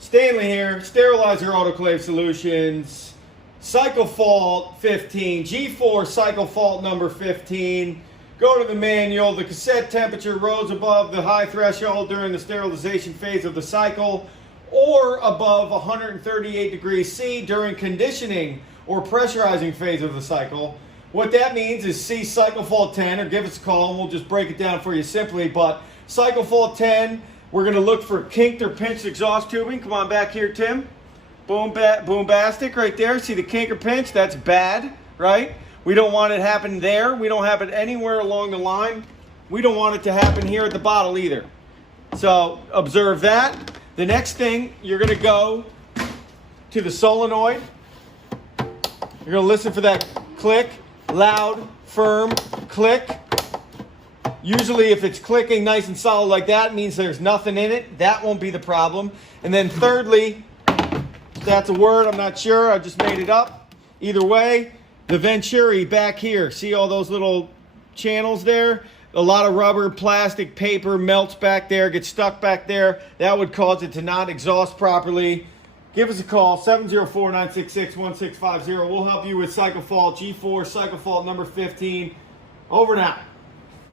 Stanley here, Sterilizer Autoclave Solutions, cycle fault 15, G4 cycle fault number 15. Go to the manual. The cassette temperature rose above the high threshold during the sterilization phase of the cycle or above 138 degrees C during conditioning or pressurizing phase of the cycle. What that means is see cycle fault 10 or give us a call and we'll just break it down for you simply. But cycle fault 10, we're going to look for kinked or pinched exhaust tubing. Come on back here, Tim. Boombastic right there. See the kink or pinch? That's bad, right? We don't want it happen there. We don't have it anywhere along the line. We don't want it to happen here at the bottle either. So observe that. The next thing, you're going to go to the solenoid. You're going to listen for that click, loud, firm click. Usually if it's clicking nice and solid like that, it means there's nothing in it. That won't be the problem. And then thirdly, if that's a word, I'm not sure. I just made it up. Either way, the Venturi back here. See all those little channels there? A lot of rubber, plastic, paper melts back there, gets stuck back there. That would cause it to not exhaust properly. Give us a call, 704-966-1650. We'll help you with cycle fault, G4 cycle fault number 15. Over now.